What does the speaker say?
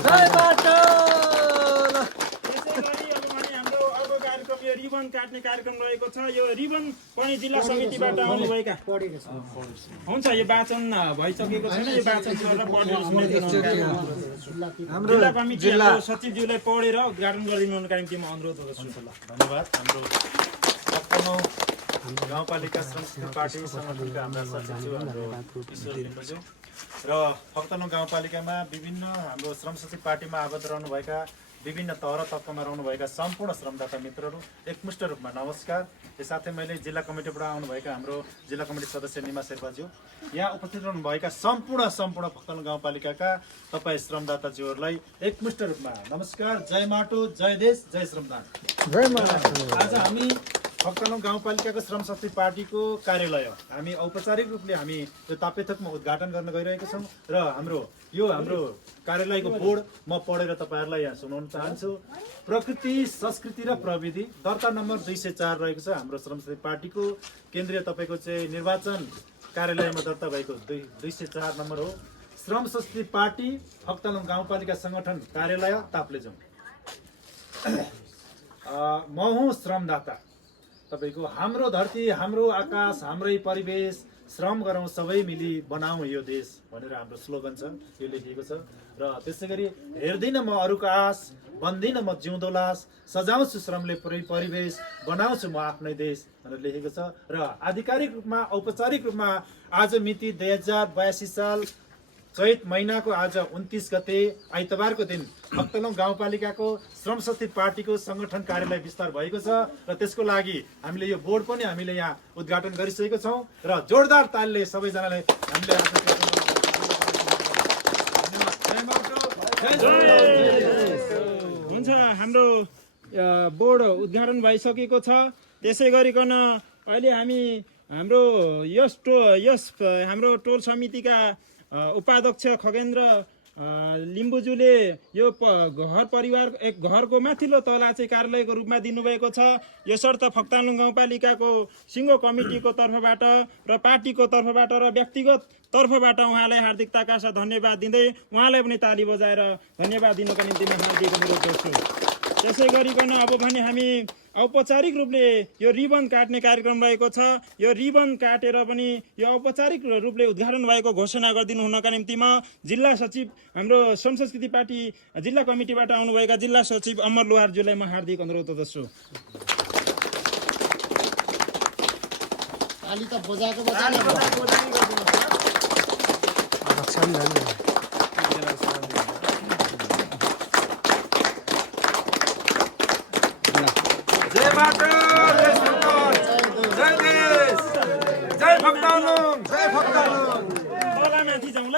जय बाटो यो रिबन काट्ने कार्यक्रम रहेको छ। यो रिबन पनि जिल्ला समितिबाट आउनुभएका हुन्छ। यो वाचन भइसकेको छैन, यो वाचन गरेर पढेर जिल्ला कमिटी सचिवज्यूलाई पढेर उद्घाटन गरिदिनुका निम्ति म अनुरोध गर्छु। धन्यवाद। हाम्रो 57औं गाउँपालिका श्रमशक्ति पार्टी सङ्गठनका हाम्रा सचिवज्यू हाम्रो ईश्वर लिम्बुज्यू र 57औं गाउँपालिकामा विभिन्न हाम्रो श्रमशक्ति पार्टीमा आबद्ध रहनुभएका विभिन्न तह र तत्त्वमा रहनुभएका सम्पूर्ण श्रमदाता मित्रहरू एकमुष्ट रूपमा नमस्कार। साथै मैले जिल्ला कमिटीबाट आउनुभएका हाम्रो जिल्ला कमिटी सदस्य निमा शेर्पाज्यू, यहाँ उपस्थित रहनुभएका सम्पूर्ण 57औं गाउँपालिकाका तपाईँ श्रमदाताज्यूहरूलाई एकमुष्ट रूपमा नमस्कार। जय माटो, जय देश, जय श्रमदान। आज हामी 57औं गाउँपालिकाको श्रमशक्ति पार्टीको कार्यालय हामी औपचारिक रूपले हामी यो तापेथोकमा उद्घाटन गर्न गइरहेका छौँ र हाम्रो कार्यालयको बोर्ड म पढेर तपाईँहरूलाई यहाँ सुनाउन चाहन्छु। प्रकृति, संस्कृति र प्रविधि दर्ता नम्बर 204 रहेको छ। हाम्रो श्रमशक्ति पार्टीको केन्द्रीय तपाईँको चाहिँ निर्वाचन कार्यालयमा दर्ता भएको 204 नम्बर हो। श्रमशक्ति पार्टी 57औं गाउँपालिका सङ्गठन कार्यालय ताप्लेजुङ। म हुँ श्रमदाता। तपाईको हाम्रो धरती, हाम्रो आकाश, हाम्रै परिवेश, श्रम गरौँ सबै मिली बनाऊ यो देश भनेर हाम्रो स्लोगन छ, यो लेखिएको छ। र त्यसै गरी हेर्दिनँ म अरूको आश, बन्दिनँ म जिउँदो लास, सजाउँछु श्रमले परिवेश, बनाउँछु म आफ्नै देश भनेर लेखेको छ। र आधिकारिक रूपमा औपचारिक रूपमा आज मिति 2082 साल चैत महिनाको आज 29 गते आइतबारको दिन 57औं गाउँपालिकाको श्रमशक्ति पार्टीको सङ्गठन कार्यालय विस्तार भएको छ र त्यसको लागि हामीले यो बोर्ड पनि हामीले यहाँ उद्घाटन गरिसकेको छौँ र जोरदार तालले सबैजनालाई हामीले हुन्छ। हाम्रो बोर्ड उद्घाटन भइसकेको छ। त्यसै गरिकन अहिले हामी हाम्रो हाम्रो टोल समितिका उपाध्यक्ष खगेन्द्र लिम्बुज्यूले यो घर परिवार एक घरको माथिल्लो तला चाहिँ कार्यालयको रूपमा दिनुभएको छ। यसर्थ 57औं गाउँपालिकाको सिङ्गो कमिटीको तर्फबाट र पार्टीको तर्फबाट र व्यक्तिगत तर्फबाट उहाँलाई हार्दिकताका साथ धन्यवाद दिँदै उहाँलाई पनि ताली बजाएर धन्यवाद दिनुका निम्ति म हार्दिक अनुरोध गर्छु। त्यसै गरिकन अब भने हामी औपचारिक रूपले यो रिबन काट्ने कार्यक्रम रहेको छ। यो रिबन काटेर पनि यो औपचारिक रूपले उद्घाटन भएको घोषणा गरिदिनु हुनका निम्ति म जिल्ला सचिव हाम्रो श्रमशक्ति पार्टी जिल्ला कमिटीबाट आउनुभएका जिल्ला सचिव अमर लोहारज्यूलाई म हार्दिक अनुरोध गर्दछु। जय बाटो, जय श्रमदान, जय देश, जय 57औं, जय 57औं। तल माथि जाउँ ल।